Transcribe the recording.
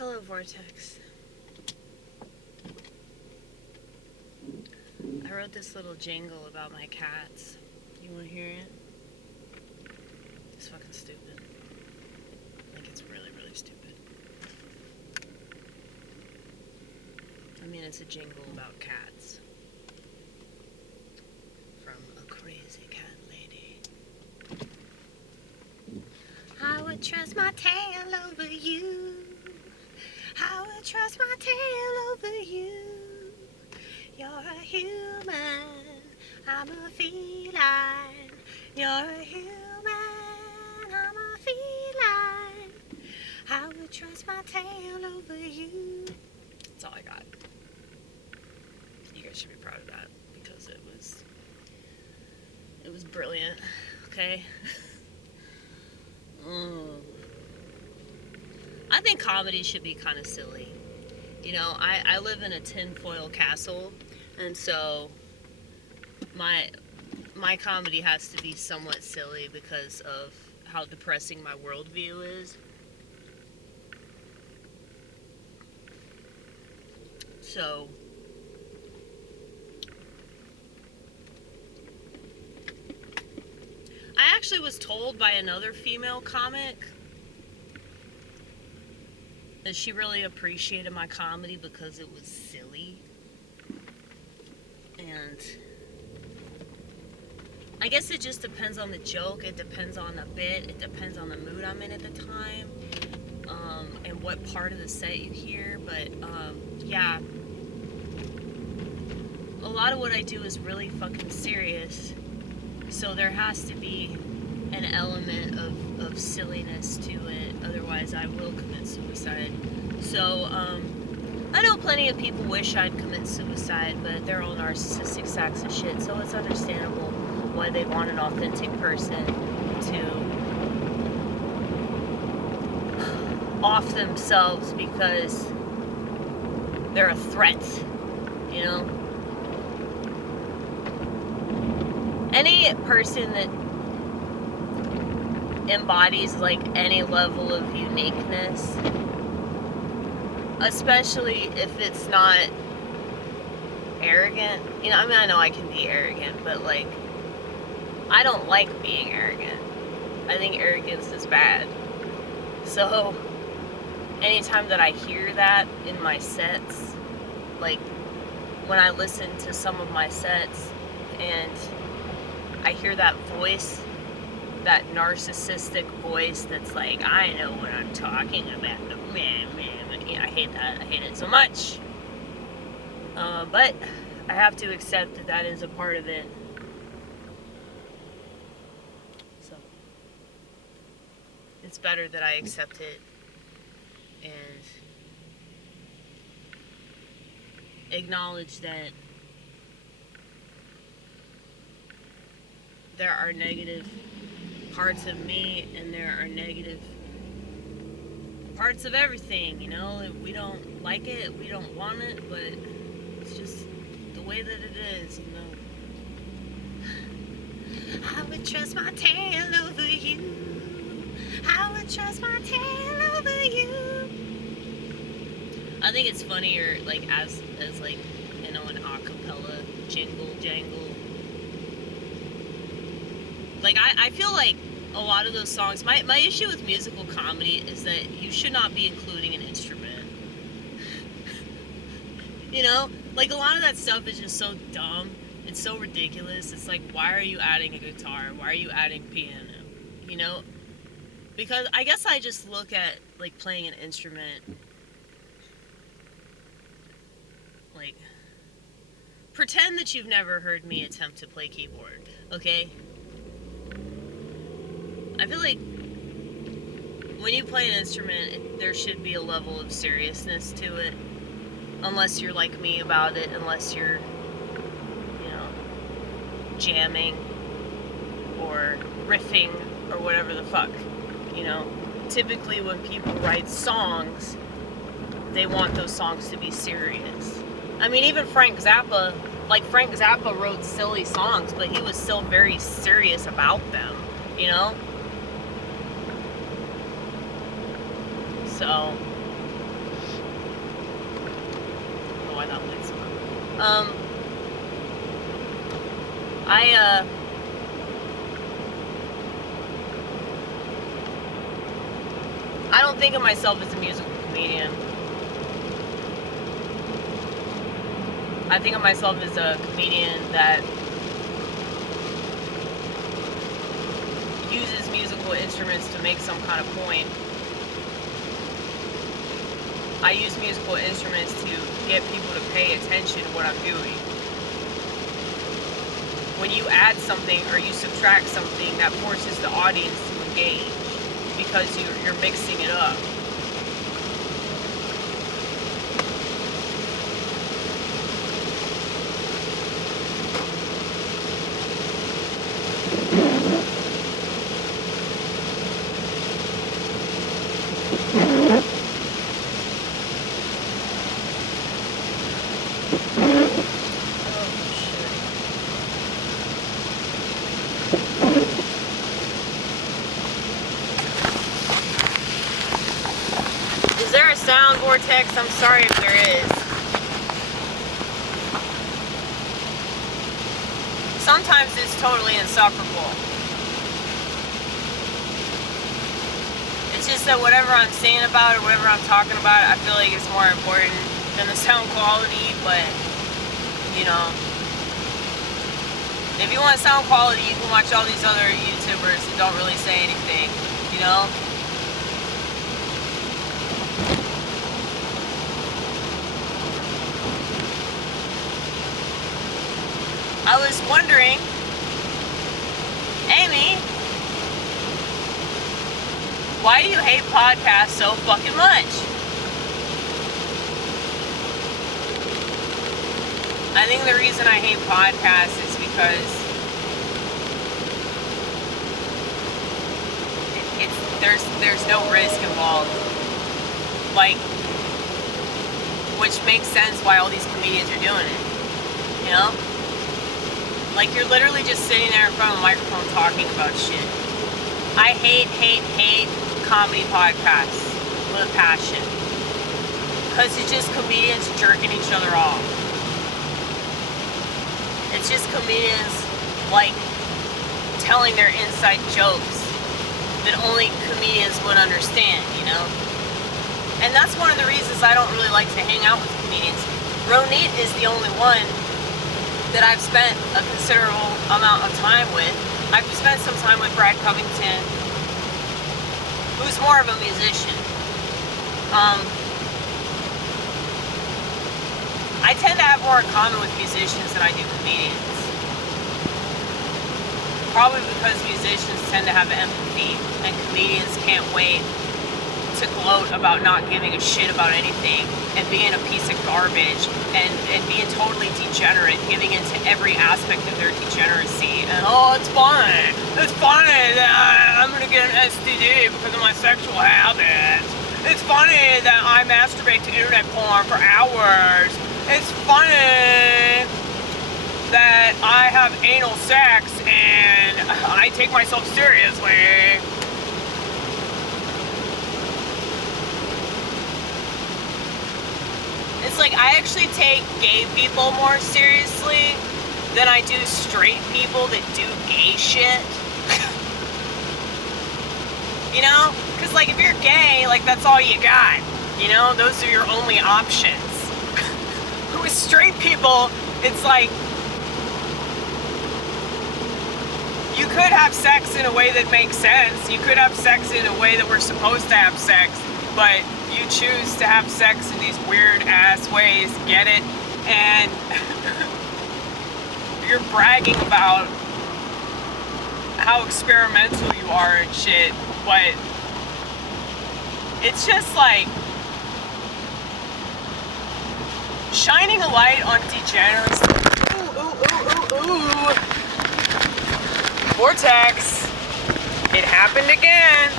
Hello, Vortex. I wrote this little jingle about my cats. You want to hear it? It's fucking stupid. Like, it's really, really stupid. I mean, it's a jingle about cats. From a crazy cat lady. I would trust my tail over you. I would trust my tail over you. You're a human, I'm a feline. You're a human, I'm a feline. I would trust my tail over you. That's all I got. You guys should be proud of that because it was brilliant. Okay. I think comedy should be kind of silly. You know, I live in a tinfoil castle, and so my comedy has to be somewhat silly because of how depressing my worldview is. So I actually was told by another female comic that she really appreciated my comedy because it was silly. And I guess it just depends on the joke, it depends on the bit, it depends on the mood I'm in at the time, and what part of the set you hear. But yeah, a lot of what I do is really fucking serious, so there has to be an element of silliness to it, otherwise I will commit suicide. So I know plenty of people wish I'd commit suicide, but they're all narcissistic sacks of shit, so it's understandable why they want an authentic person to off themselves because they're a threat, you know? Any person that embodies like any level of uniqueness, especially if it's not arrogant, you know, I mean, I know I can be arrogant, but like, I don't like being arrogant. I think arrogance is bad. So anytime that I hear that in my sets, like when I listen to some of my sets and I hear that voice, that narcissistic voice that's like, I know what I'm talking about. Yeah, I hate that. I hate it so much. But I have to accept that that is a part of it. So it's better that I accept it and acknowledge that there are negative parts of me and there are negative parts of everything, you know. We don't like it, we don't want it, but it's just the way that it is, you know. I would trust my tail over you. I would trust my tail over you. I think it's funnier, like, as like, you know, an acapella jingle jangle. Like, I feel like a lot of those songs, my issue with musical comedy is that you should not be including an instrument. You know? Like, a lot of that stuff is just so dumb. It's so ridiculous. It's like, why are you adding a guitar? Why are you adding piano? You know? Because I guess I just look at, like, playing an instrument, like, pretend that you've never heard me attempt to play keyboard, okay? I feel like when you play an instrument, there should be a level of seriousness to it. Unless you're like me about it, unless you're, you know, jamming or riffing or whatever the fuck, you know. Typically when people write songs, they want those songs to be serious. I mean, even Frank Zappa wrote silly songs, but he was still very serious about them, you know. So I don't think of myself as a musical comedian. I think of myself as a comedian that uses musical instruments to make some kind of point. I use musical instruments to get people to pay attention to what I'm doing. When you add something or you subtract something, that forces the audience to engage because you're mixing it up. Is there a sound vortex? I'm sorry if there is. Sometimes it's totally insufferable. It's just that whatever I'm saying about or whatever I'm talking about, I feel like it's more important than the sound quality, but, you know, if you want sound quality, you can watch all these other YouTubers that don't really say anything, you know? I was wondering, Amy, why do you hate podcasts so fucking much? I think the reason I hate podcasts is because there's no risk involved. Like, which makes sense why all these comedians are doing it, you know? Like, you're literally just sitting there in front of a microphone talking about shit. I hate comedy podcasts with a passion. Because it's just comedians jerking each other off. It's just comedians, like, telling their inside jokes that only comedians would understand, you know? And that's one of the reasons I don't really like to hang out with comedians. Ronit is the only one that I've spent a considerable amount of time with. I've spent some time with Brad Covington, who's more of a musician. I tend to have more in common with musicians than I do comedians. Probably because musicians tend to have empathy, and comedians can't wait to gloat about not giving a shit about anything and being a piece of garbage and being totally degenerate, giving into every aspect of their degeneracy. And it's funny that I'm gonna get an STD because of my sexual habits. It's funny that I masturbate to internet porn for hours. It's funny that I have anal sex and I take myself seriously. It's like, I actually take gay people more seriously than I do straight people that do gay shit. You know? Because, like, if you're gay, like, that's all you got. You know? Those are your only options. With straight people, it's like, you could have sex in a way that makes sense. You could have sex in a way that we're supposed to have sex, but you choose to have sex in these weird ass ways, get it? And you're bragging about how experimental you are and shit, but it's just like shining a light on degeneracy. Ooh. Vortex. It happened again.